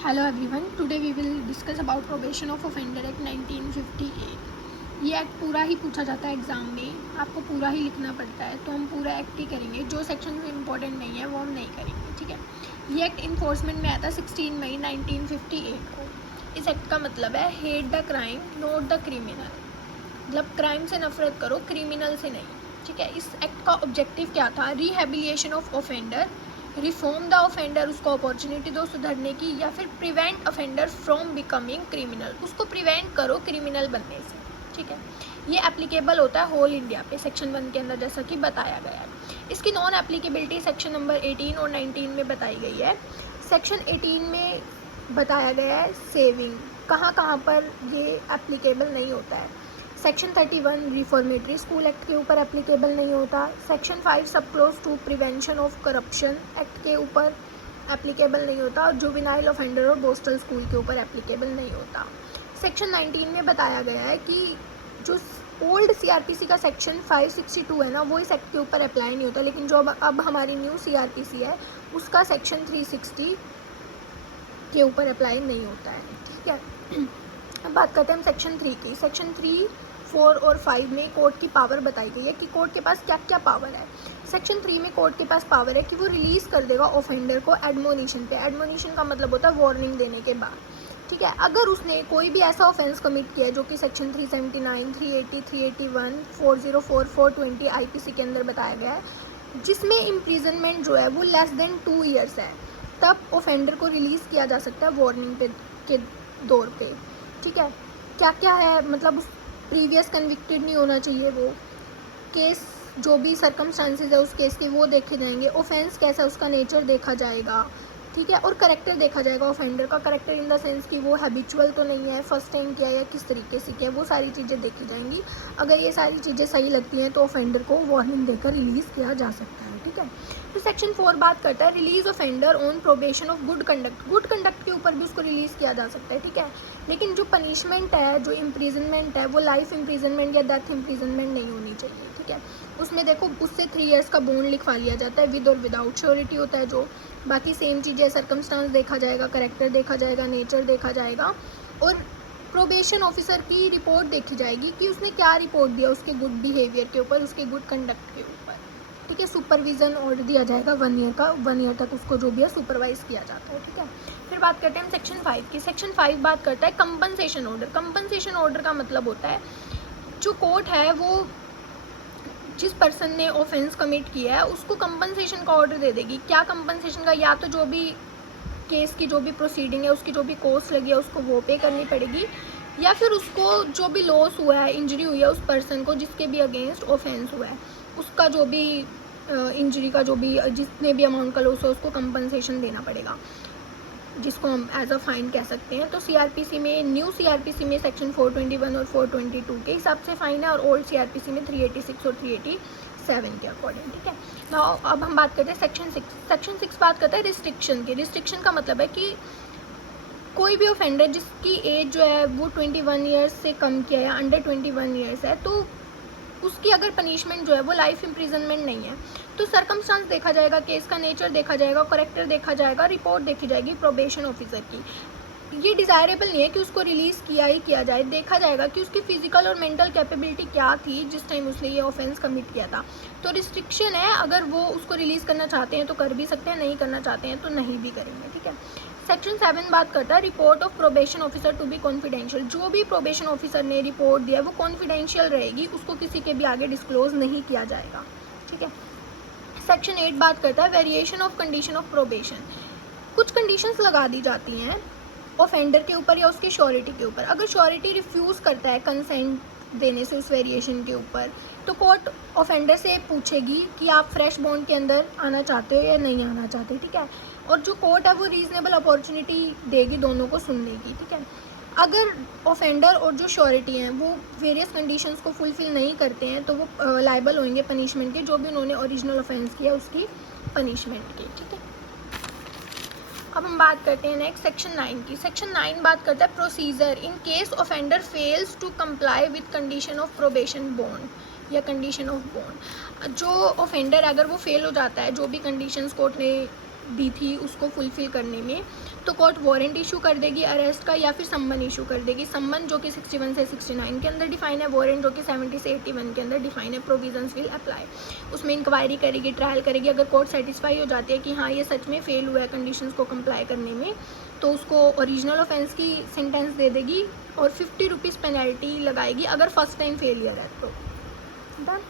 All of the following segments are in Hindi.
Hello everyone, today we will discuss about probation of offender act 1958। ये एक्ट पूरा ही पूछा जाता है एग्ज़ाम में, आपको पूरा ही लिखना पड़ता है, तो हम पूरा एक्ट ही करेंगे। जो सेक्शन इंपॉर्टेंट नहीं है वो हम नहीं करेंगे, ठीक है। ये एक्ट इन्फोर्समेंट में आया था 16 मई 1958 को। इस एक्ट का मतलब है hate the crime not the criminal, मतलब क्राइम से नफरत करो, क्रिमिनल से नहीं, ठीक है। इस एक्ट का ऑब्जेक्टिव क्या था? Rehabilitation of offender, reform the offender, उसको अपॉर्चुनिटी दो सुधरने की, या फिर prevent offender from becoming criminal, उसको प्रिवेंट करो क्रिमिनल बनने से, ठीक है। ये एप्लीकेबल होता है होल इंडिया पे सेक्शन 1 के अंदर, जैसा कि बताया गया है। इसकी नॉन एप्लीकेबिलिटी सेक्शन नंबर 18 और 19 में बताई गई है। सेक्शन 18 में बताया गया है सेविंग, कहाँ कहाँ पर ये एप्लीकेबल नहीं होता है। सेक्शन 31 रिफॉर्मेटरी स्कूल एक्ट के ऊपर एप्लीकेबल नहीं होता। सेक्शन 5 सब close 2 prevention of corruption act के ऊपर एप्लीकेबल नहीं होता, और जुवेनाइल ऑफेंडर और बोस्टल स्कूल के ऊपर एप्लीकेबल नहीं होता। सेक्शन 19 में बताया गया है कि जो ओल्ड सीआरपीसी का सेक्शन 562 है ना, वो इस एक्ट के ऊपर अप्लाई नहीं होता, लेकिन जो अब हमारी न्यू सीआरपीसी है उसका सेक्शन 360 के ऊपर अप्लाई नहीं होता है, ठीक है। अब बात करते हैं हम सेक्शन 3 की। सेक्शन 3, 4 और 5 में कोर्ट की पावर बताई गई है कि कोर्ट के पास क्या क्या पावर है। सेक्शन 3 में कोर्ट के पास पावर है कि वो रिलीज़ कर देगा ऑफेंडर को एडमोनिशन पे। एडमोनिशन का मतलब होता है वार्निंग देने के बाद, ठीक है। अगर उसने कोई भी ऐसा ऑफेंस कमिट किया है जो कि सेक्शन 379, 380, 381, 404, 420 आईपीसी के अंदर बताया गया है, जिसमें इम्प्रिजनमेंट जो है वो लेस देन 2 ईयर्स है, तब ऑफेंडर को रिलीज़ किया जा सकता है वार्निंग पे के दौर पे, ठीक है। क्या क्या है, मतलब उस प्रीवियस कन्विक्टेड नहीं होना चाहिए, वो केस जो भी सर्कमस्टांसेस है उस केस के वो देखे जाएंगे, ऑफेंस कैसा है उसका नेचर देखा जाएगा, ठीक है। और करेक्टर देखा जाएगा ऑफेंडर का, करेक्टर इन द सेंस कि वो हैबिचुअल तो नहीं है, फर्स्ट टाइम किया या किस तरीके से किया, वो सारी चीज़ें देखी जाएंगी। अगर ये सारी चीज़ें सही लगती हैं तो ऑफेंडर को वार्निंग देकर रिलीज़ किया जा सकता है, ठीक है। तो सेक्शन 4 बात करता है release offender on probation of good conduct. Good conduct के ऊपर भी उसको रिलीज़ किया जा सकता है, ठीक है। लेकिन जो पनिशमेंट है, जो इम्प्रिजनमेंट है, वो लाइफ इम्प्रिजनमेंट या डेथ इम्प्रिजनमेंट नहीं होनी चाहिए, ठीक है। उसमें देखो उससे 3 ईयर्स का बॉन्ड लिखवा लिया जाता है, विद और विदाउट श्योरिटी होता है जो। बाकी सेम चीज़ें, सर्कमस्टांस देखा जाएगा, करेक्टर देखा जाएगा, नेचर देखा जाएगा, और प्रोबेशन ऑफिसर की रिपोर्ट देखी जाएगी कि उसने क्या रिपोर्ट दिया उसके गुड बिहेवियर के ऊपर, उसके गुड कंडक्ट के ऊपर, ठीक है। सुपरविज़न ऑर्डर दिया जाएगा 1 ईयर का, 1 ईयर तक उसको जो भी है सुपरवाइज किया जाता है, ठीक है। फिर बात करते हैं हम सेक्शन 5 की। सेक्शन 5 बात करता है कंपनसेशन ऑर्डर। कंपनसेशन ऑर्डर का मतलब होता है जो कोर्ट है वो जिस पर्सन ने ऑफेंस कमिट किया है उसको कंपनसेशन का ऑर्डर दे देगी। क्या कंपनसेशन का? या तो जो भी केस की जो भी प्रोसीडिंग है उसकी जो भी कॉस्ट लगी है उसको वो पे करनी पड़ेगी, या फिर उसको जो भी लॉस हुआ है, इंजरी हुई है उस पर्सन को जिसके भी अगेंस्ट ऑफेंस हुआ है, उसका जो भी इंजरी का जो भी जितने भी अमाउंट का लॉस है उसको कंपनसेशन देना पड़ेगा, जिसको हम एज अ फाइन कह सकते हैं। तो सीआरपीसी में, न्यू सीआरपीसी में सेक्शन 421 और 422 के हिसाब से फाइन है, और ओल्ड सीआरपीसी में 386 और 387 के अकॉर्डिंग, ठीक है। नाउ अब हम बात करते हैं सेक्शन 6। सेक्शन 6 बात करता है रिस्ट्रिक्शन की। रिस्ट्रिक्शन का मतलब है कि कोई भी ऑफेंडर जिसकी एज जो है वो 21 ईयर्स से कम किया है, अंडर 21 ईयर्स है, तो उसकी अगर पनिशमेंट जो है वो लाइफ इम्प्रिजनमेंट नहीं है, तो सर्कमस्टांस देखा जाएगा, केस का नेचर देखा जाएगा, करेक्टर देखा जाएगा, रिपोर्ट देखी जाएगी प्रोबेशन ऑफिसर की। ये डिज़ायरेबल नहीं है कि उसको रिलीज़ किया ही किया जाए, देखा जाएगा कि उसकी फिजिकल और मेंटल कैपेबिलिटी क्या थी जिस टाइम उसने ये ऑफेंस कमिट किया था। तो रिस्ट्रिक्शन है, अगर वो उसको रिलीज़ करना चाहते हैं तो कर भी सकते हैं, नहीं करना चाहते हैं तो नहीं भी करेंगे, ठीक है। सेक्शन 7 बात करता है report of probation officer to be confidential. जो भी प्रोबेशन ऑफिसर ने रिपोर्ट दिया है वो कॉन्फिडेंशियल रहेगी, उसको किसी के भी आगे डिस्क्लोज नहीं किया जाएगा, ठीक है। सेक्शन 8 बात करता है variation of condition of probation. कुछ कंडीशंस लगा दी जाती हैं ऑफेंडर के ऊपर या उसकी श्योरिटी के ऊपर। अगर श्योरिटी रिफ्यूज़ करता है कंसेंट देने से उस वेरिएशन के ऊपर, तो कोर्ट ऑफेंडर से पूछेगी कि आप फ्रेश बॉन्ड के अंदर आना चाहते हो या नहीं आना चाहते, ठीक है। और जो कोर्ट है वो रीज़नेबल अपॉर्चुनिटी देगी दोनों को सुनने की, ठीक है। अगर ऑफेंडर और जो श्योरिटी हैं वो वेरियस कंडीशंस को फुलफिल नहीं करते हैं तो वो लाइबल होंगे पनिशमेंट के, जो भी उन्होंने ओरिजिनल ऑफेंस किया उसकी पनिशमेंट की, ठीक है। अब हम बात करते हैं नेक्स्ट सेक्शन 9 की। सेक्शन 9 बात करता है procedure in case offender fails to comply with condition of probation bond या कंडीशन ऑफ बॉन्ड। जो ऑफेंडर अगर वो फेल हो जाता है, जो भी कंडीशंस कोर्ट ने दी थी उसको फुलफ़िल करने में, तो कोर्ट वारंट इशू कर देगी अरेस्ट का या फिर सम्मन इशू कर देगी। सम्मन जो कि 61 से 69 के अंदर डिफाइन है, वारंट जो कि 70 से 81 के अंदर डिफाइन है। Provisions will apply. उसमें इंक्वायरी करेगी, ट्रायल करेगी। अगर कोर्ट सेटिस्फाई हो जाती है कि हाँ ये सच में फेल हुआ है कंडीशंस को कंप्लाई करने में, तो उसको ओरिजिनल ऑफेंस की सेंटेंस दे देगी और 50 रुपीज़ पेनल्टी लगाएगी अगर फर्स्ट टाइम फेलियर है तो। डन।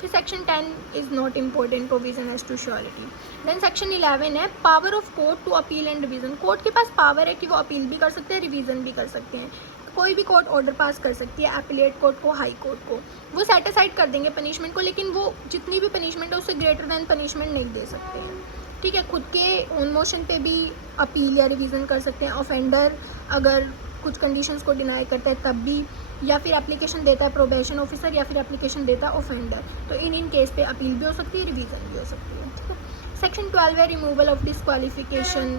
फिर section 10 is not important, provision as to surety. Then section 11 है power of court to appeal and revision. Court के पास पावर है कि वो अपील भी कर सकते हैं, रिवीजन भी कर सकते हैं। कोई भी कोर्ट ऑर्डर पास कर सकती है, एपिलेट कोर्ट को, हाई कोर्ट को। वो सेट असाइड कर देंगे पनिशमेंट को, लेकिन वो जितनी भी पनिशमेंट है उससे ग्रेटर दैन पनिशमेंट नहीं दे सकते हैं। ठीक है, खुद के ऑन मोशन पे भी अपील या रिवीजन कर सकते हैं। ऑफेंडर अगर कुछ कंडीशंस को डिनाई करता है तब भी, या फिर एप्लीकेशन देता है प्रोबेशन ऑफिसर, या फिर एप्लीकेशन देता है ऑफेंडर, तो इन केस पे अपील भी हो सकती है, रिवीजन भी हो सकती है। ठीक है। सेक्शन 12 है removal of disqualification,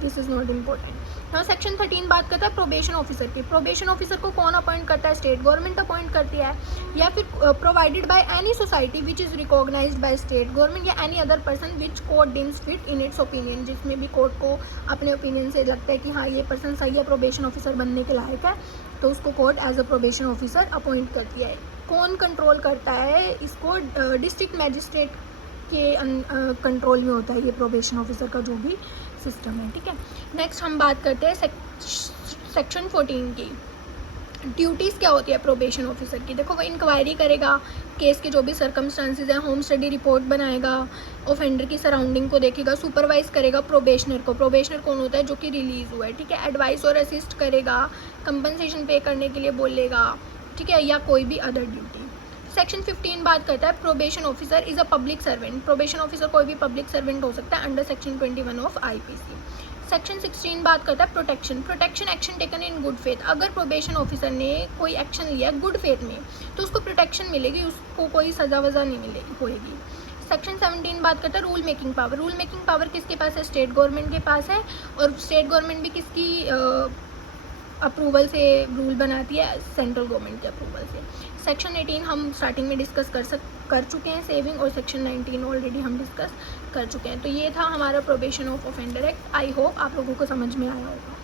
this is not important. Now section 13 बात करता है प्रोबेशन ऑफिसर की। प्रोबेशन ऑफिसर को कौन अपॉइंट करता है? स्टेट गवर्नमेंट अपॉइंट करती है, या फिर provided by any society which is recognized by state government या any other person which court deems fit in its opinion. जिसमें भी कोर्ट को अपने ओपिनियन से लगता है कि हाँ ये पर्सन सही है, प्रोबेशन ऑफिसर बनने के लायक है, तो उसको court as a probation officer appoint करती है। कौन कंट्रोल करता है इसको? डिस्ट्रिक्ट मैजिस्ट्रेट के कंट्रोल में होता है ये प्रोबेशन ऑफिसर का जो भी सिस्टम है। ठीक है। नेक्स्ट हम बात करते हैं सेक्शन 14 की। ड्यूटीज़ क्या होती है प्रोबेशन ऑफिसर की? देखो, वो इंक्वायरी करेगा, केस के जो भी सर्कमस्टांसिस हैं, होम स्टडी रिपोर्ट बनाएगा, ऑफेंडर की सराउंडिंग को देखेगा, सुपरवाइज करेगा प्रोबेशनर को। प्रोबेशनर कौन होता है? जो कि रिलीज़ हुआ है। ठीक है। एडवाइस और असिस्ट करेगा, कंपनसेशन पे करने के लिए बोलेगा। ठीक है, या कोई भी अदर ड्यूटी। सेक्शन 15 बात करता है probation officer is a public servant. Probation officer कोई भी पब्लिक सर्वेंट हो सकता है under section 21 of IPC। Section 16 बात करता है protection. Protection action taken in good faith. अगर प्रोबेशन ऑफिसर ने कोई एक्शन लिया गुड फेथ में तो उसको प्रोटेक्शन मिलेगी, उसको कोई सज़ा वज़ा नहीं मिलेगी होएगी। सेक्शन 17 बात करता है rule making power. Rule making power किसके पास है? स्टेट गवर्नमेंट के पास है, और स्टेट गवर्नमेंट भी किसकी अप्रूवल से रूल बनाती है? सेंट्रल गवर्नमेंट के अप्रूवल से। सेक्शन 18 हम स्टार्टिंग में डिस्कस कर चुके हैं, सेविंग, और सेक्शन 19 ऑलरेडी हम डिस्कस कर चुके हैं। तो ये था हमारा probation of offender act. I hope आप लोगों को समझ में आया होगा।